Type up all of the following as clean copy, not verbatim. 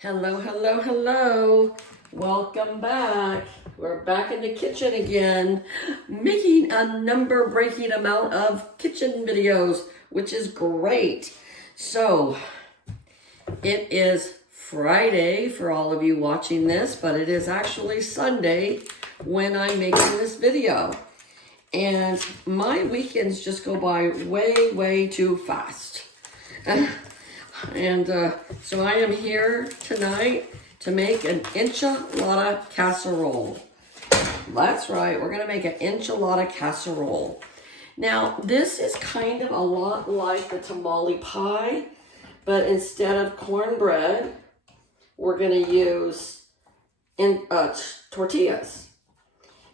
Hello, hello, hello. Welcome back. We're back in the kitchen again, making a number-breaking amount of kitchen videos, which is great. So, it is Friday for all of you watching this, but it is actually Sunday when I'm making this video. And my weekends just go by way, way too fast. And so I am here tonight to make an enchilada casserole. That's right, we're gonna make an enchilada casserole. Now, this is kind of a lot like the tamale pie, but instead of cornbread, we're gonna use tortillas.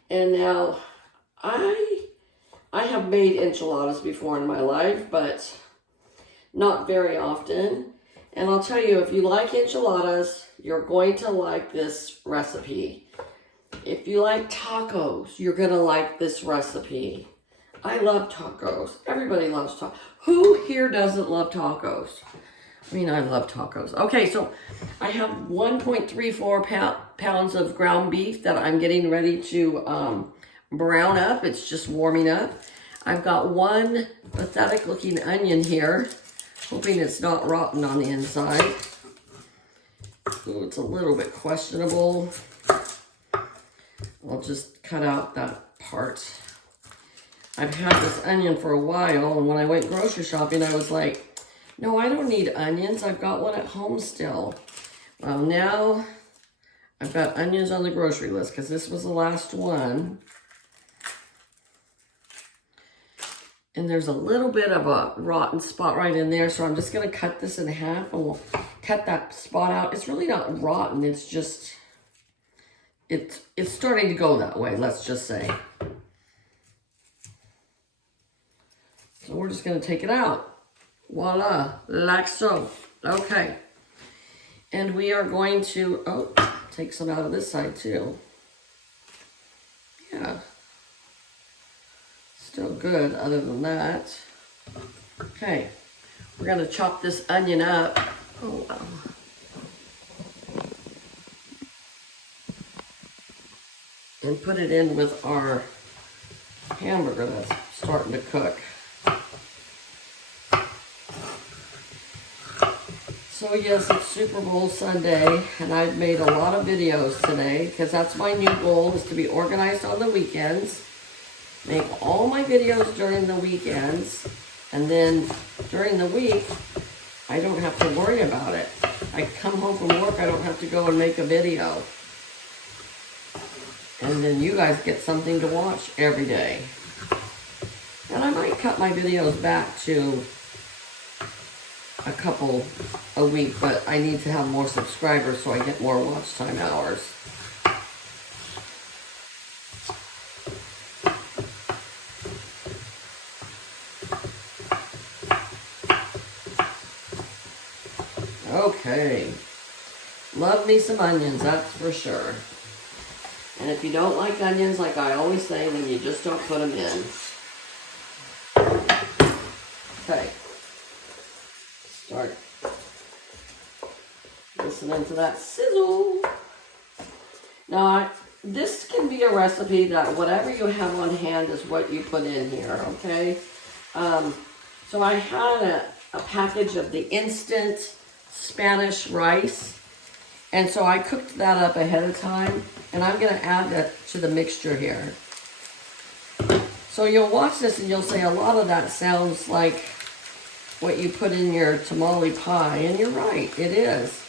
And now, I have made enchiladas before in my life, but not very often. And I'll tell you, if you like enchiladas, you're going to like this recipe. If you like tacos, you're gonna like this recipe. I love tacos. Everybody loves tacos. Who here doesn't love tacos? I mean, I love tacos. Okay, so I have 1.34 pounds of ground beef that I'm getting ready to brown up. It's just warming up. I've got one pathetic looking onion here. Hoping it's not rotten on the inside. Ooh, it's a little bit questionable. I'll just cut out that part. I've had this onion for a while, and when I went grocery shopping, I was like, no, I don't need onions. I've got one at home still. Well, now I've got onions on the grocery list because this was the last one. And there's a little bit of a rotten spot right in there, so I'm just gonna cut this in half and we'll cut that spot out. It's really not rotten, it's just, it's starting to go that way, let's just say. So we're just gonna take it out. Voila, like so. Okay. And we are going to, take some out of this side too. Yeah. Still good other than that. Okay, we're gonna chop this onion up. Oh, wow. And put it in with our hamburger that's starting to cook. So yes, it's Super Bowl Sunday, and I've made a lot of videos today because that's my new goal, is to be organized on the weekends. Make all my videos during the weekends, and then during the week, I don't have to worry about it. I come home from work, I don't have to go and make a video. And then you guys get something to watch every day. And I might cut my videos back to a couple a week, but I need to have more subscribers so I get more watch time hours. Okay, love me some onions, that's for sure. And if you don't like onions, like I always say, then you just don't put them in. Okay, start listening to that sizzle. Now, this can be a recipe that whatever you have on hand is what you put in here, okay? So I had a package of the instant Spanish rice, and so I cooked that up ahead of time, and I'm gonna add that to the mixture here. So you'll watch this and you'll say a lot of that sounds like what you put in your tamale pie, and you're right, it is.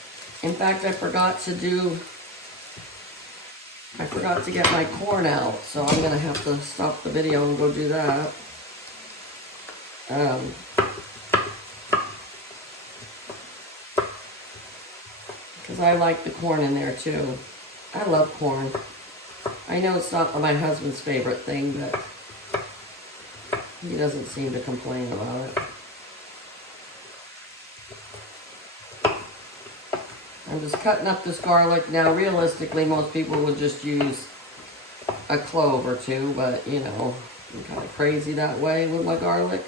In fact, I forgot to get my corn out, so I'm gonna have to stop the video and go do that. Because I like the corn in there too. I love corn. I know it's not my husband's favorite thing, but he doesn't seem to complain about it. I'm just cutting up this garlic. Now, realistically, most people would just use a clove or two, but, you know, I'm kind of crazy that way with my garlic.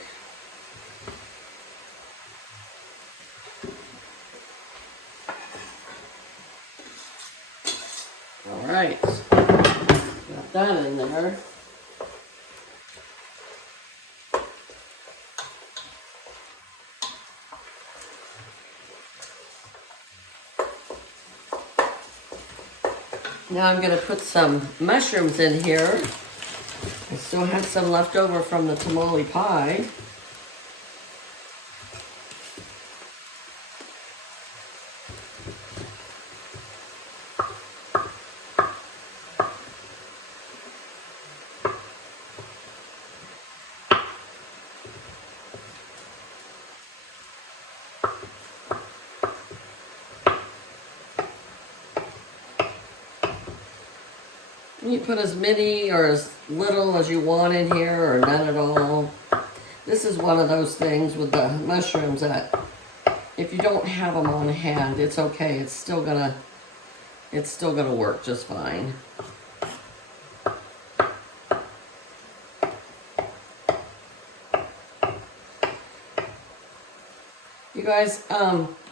All right, got that in there. Now I'm going to put some mushrooms in here. I still have some left over from the tamale pie. You put as many or as little as you want in here, or none at all. This is one of those things with the mushrooms that if you don't have them on hand, it's okay. It's still gonna work just fine. You guys,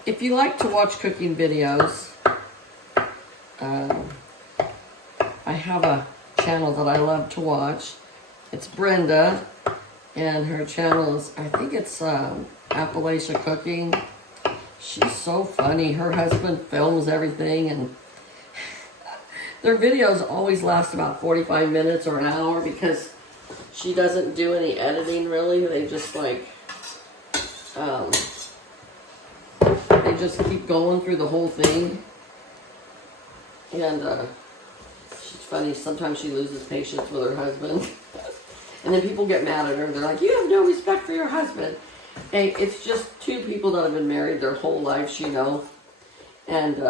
if you like to watch cooking videos, I have a channel that I love to watch. It's Brenda, and her channel is, I think it's Appalachia Cooking. She's so funny. Her husband films everything, and their videos always last about 45 minutes or an hour because she doesn't do any editing really. They just like, they just keep going through the whole thing. And she's funny. Sometimes she loses patience with her husband. And then people get mad at her. They're like, you have no respect for your husband. Hey, it's just two people that have been married their whole lives, you know. And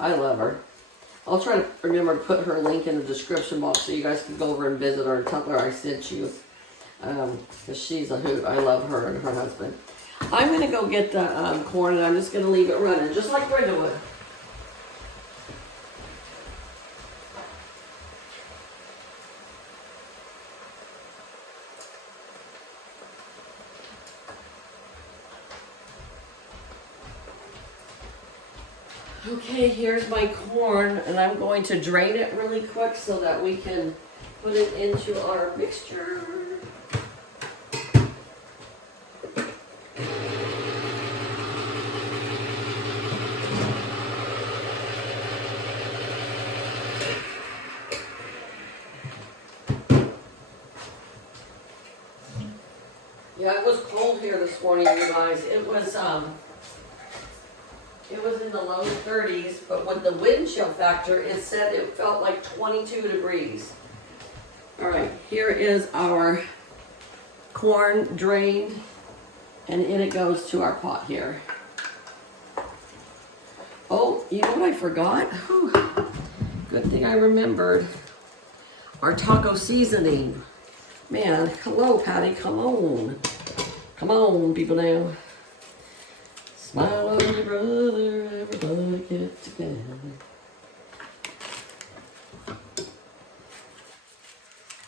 I love her. I'll try to remember to put her link in the description box so you guys can go over and visit her and tell her I said she was, because she's a hoot. I love her and her husband. I'm going to go get the corn, and I'm just going to leave it running, just like Brenda would. Okay, here's my corn, and I'm going to drain it really quick so that we can put it into our mixture. Yeah, it was cold here this morning, you guys. It was in the low 30s, but with the wind chill factor, it said it felt like 22 degrees. All right, here is our corn drained, and in it goes to our pot here. Oh, you know what I forgot? Whew. Good thing I remembered. Our taco seasoning. Man, hello, Patty, come on. Come on, people now. Smile on your brother, everybody get together.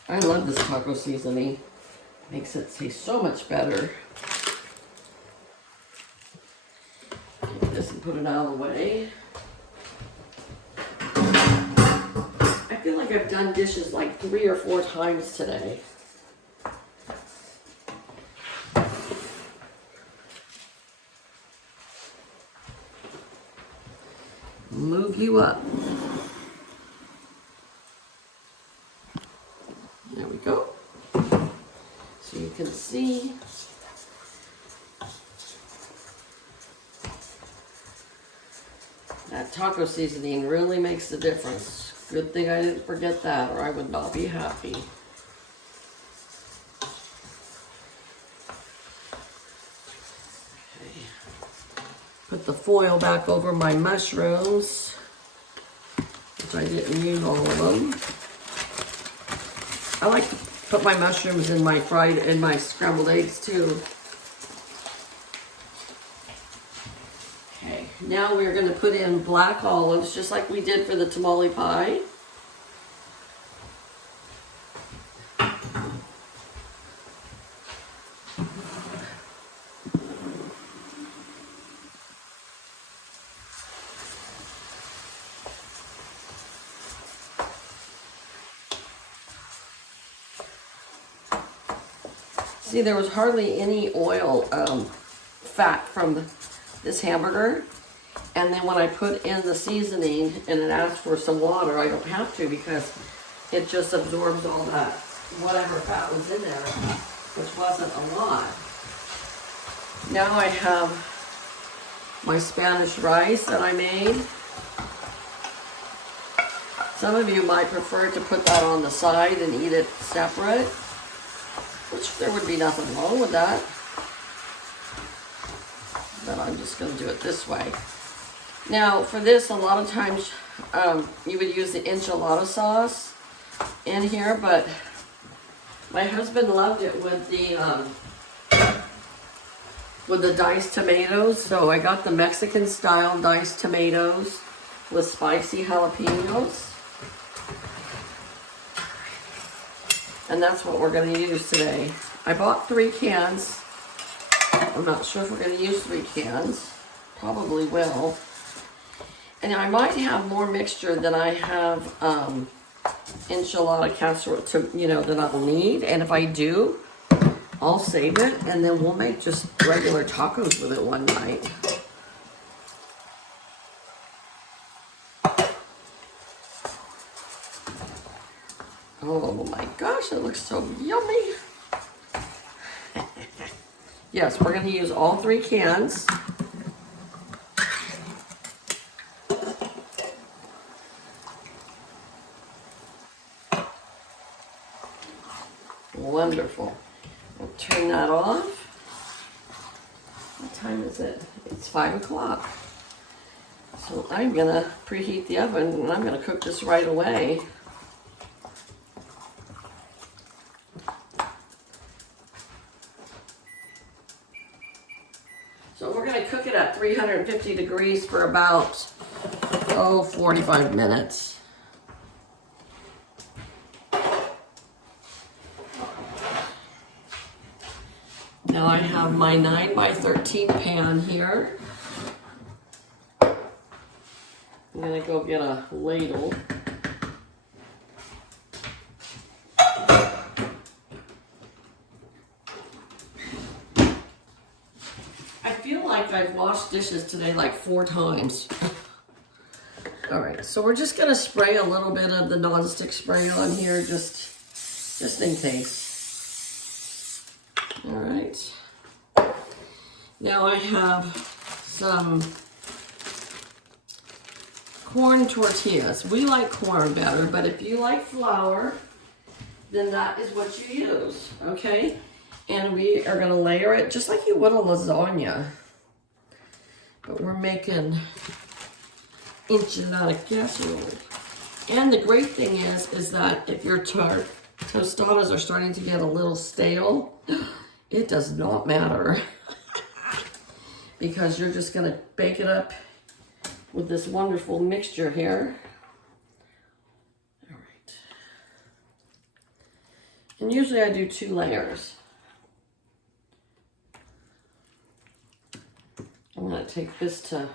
I love this taco seasoning. Makes it taste so much better. Take this and put it out of the way. I feel like I've done dishes like 3 or 4 times today. Move you up. There we go. So you can see that taco seasoning really makes a difference. Good thing I didn't forget that, or I would not be happy. Put the foil back over my mushrooms, which I didn't use all of them. I like to put my mushrooms in my scrambled eggs too. Okay, now we're going to put in black olives, just like we did for the tamale pie. See, there was hardly any oil fat from this hamburger. And then when I put in the seasoning and it asks for some water, I don't have to because it just absorbs all that whatever fat was in there, which wasn't a lot. Now I have my Spanish rice that I made. Some of you might prefer to put that on the side and eat it separate, which there would be nothing wrong with that. But I'm just going to do it this way. Now, for this, a lot of times you would use the enchilada sauce in here, but my husband loved it with the diced tomatoes. So I got the Mexican style diced tomatoes with spicy jalapenos. And that's what we're going to use today. I bought 3 cans. I'm not sure if we're going to use 3 cans. Probably will. And I might have more mixture than I have enchilada casserole that I'll need. And if I do, I'll save it and then we'll make just regular tacos with it one night. Oh my gosh, it looks so yummy. Yes, we're going to use all 3 cans. Wonderful. We'll turn that off. What time is it? It's 5 o'clock. So I'm going to preheat the oven and I'm going to cook this right away. So we're going to cook it at 350 degrees for about, 45 minutes. Now I have my 9 by 13 pan here. I'm going to go get a ladle. I feel like I've washed dishes today like 4 times. All right, so we're just going to spray a little bit of the nonstick spray on here just in case. All right. Now I have some corn tortillas. We like corn better, but if you like flour, then that is what you use, okay? And we are gonna layer it just like you would a lasagna. But we're making enchilada casserole. And the great thing is that if your tostadas are starting to get a little stale, it does not matter. Because you're just gonna bake it up with this wonderful mixture here. All right. And usually I do 2 layers. I'm gonna take this to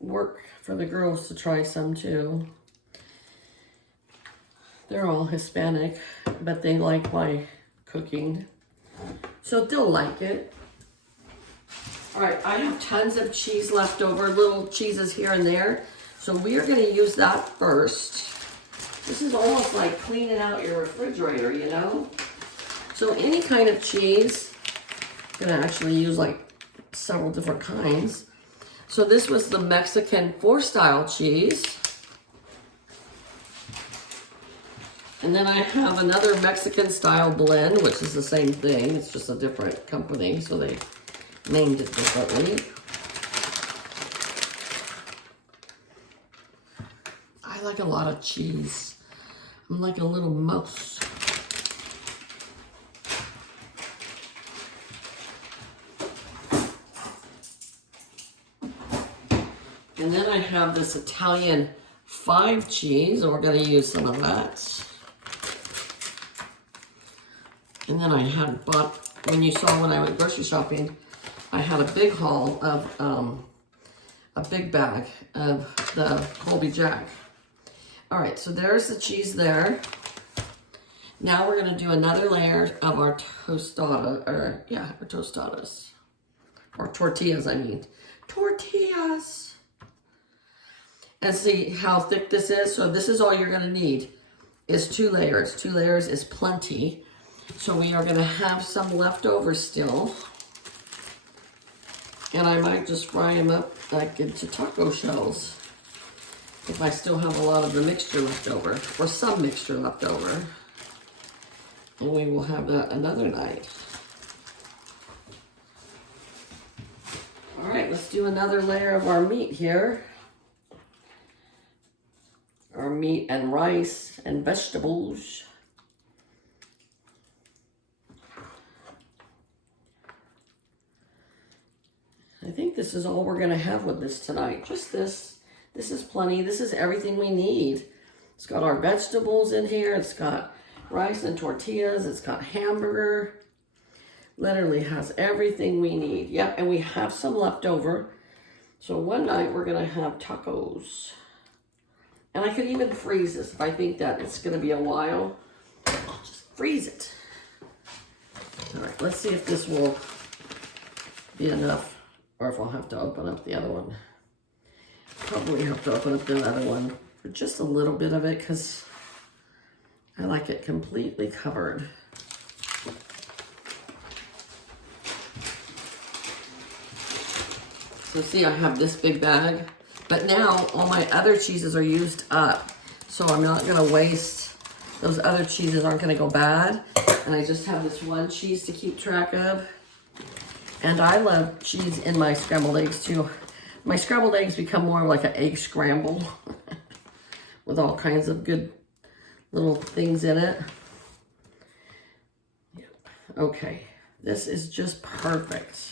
work for the girls to try some too. They're all Hispanic, but they like my cooking. So they'll like it. All right, I have tons of cheese left over, little cheeses here and there. So we are gonna use that first. This is almost like cleaning out your refrigerator, you know? So any kind of cheese, I'm gonna actually use like several different kinds. So this was the Mexican 4-style cheese. And then I have another Mexican style blend, which is the same thing. It's just a different company, so they named it differently. I like a lot of cheese. I'm like a little mouse. And then I have this Italian 5 cheese, and we're going to use some of that. And then I had bought, when you saw when I went grocery shopping, I had a big haul of, a big bag of the Colby Jack. All right, so there's the cheese there. Now we're gonna do another layer of our tostada, or yeah, our tostadas. Or tortillas, I mean. Tortillas. And see how thick this is? So this is all you're gonna need, is 2 layers. 2 layers is plenty. So we are gonna have some left over still. And I might just fry them up like into taco shells if I still have a lot of the mixture left over, or some mixture left over. And we will have that another night. All right, let's do another layer of our meat here. Our meat and rice and vegetables. I think this is all we're gonna have with this tonight. Just this. This is plenty. This is everything we need. It's got our vegetables in here. It's got rice and tortillas. It's got hamburger. Literally has everything we need. Yep, and we have some left over. So one night we're gonna have tacos. And I could even freeze this if I think that it's gonna be a while. I'll just freeze it. All right, let's see if this will be enough, or if I'll have to open up the other one. Probably have to open up the other one for just a little bit of it, because I like it completely covered. So see, I have this big bag, but now all my other cheeses are used up. So I'm not gonna waste, those other cheeses aren't gonna go bad. And I just have this one cheese to keep track of. And I love cheese in my scrambled eggs too. My scrambled eggs become more like an egg scramble with all kinds of good little things in it. Okay, this is just perfect.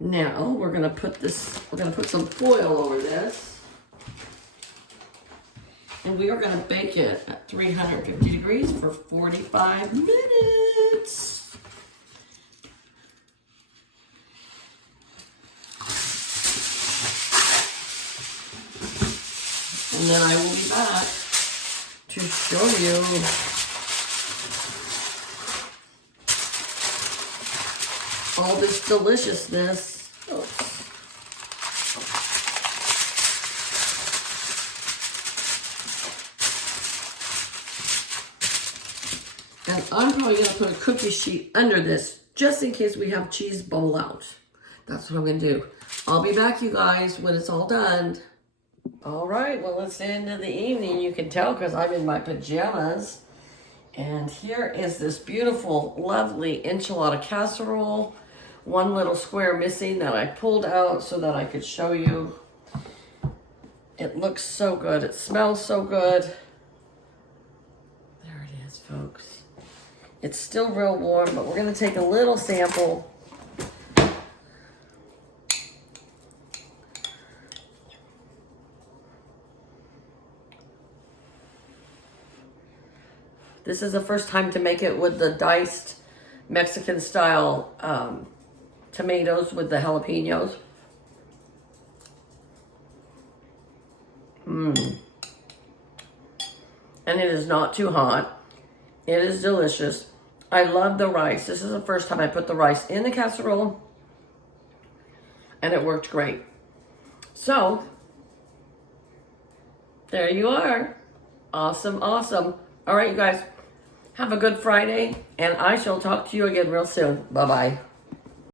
Now we're gonna put some foil over this, and we are gonna bake it at 350 degrees for 45 minutes. And then I will be back to show you all this deliciousness. Oops. And I'm probably gonna put a cookie sheet under this just in case we have cheese bowl out. That's what I'm gonna do. I'll be back, you guys, when it's all done. All right, well, it's the end of the evening. You can tell because I'm in my pajamas. And here is this beautiful, lovely enchilada casserole. One little square missing that I pulled out so that I could show you. It looks so good. It smells so good. There it is, folks. It's still real warm, but we're going to take a little sample. This is the first time to make it with the diced Mexican style tomatoes with the jalapenos. And it is not too hot. It is delicious. I love the rice. This is the first time I put the rice in the casserole, and it worked great. So, there you are. Awesome, awesome. All right, you guys, have a good Friday, and I shall talk to you again real soon. Bye-bye.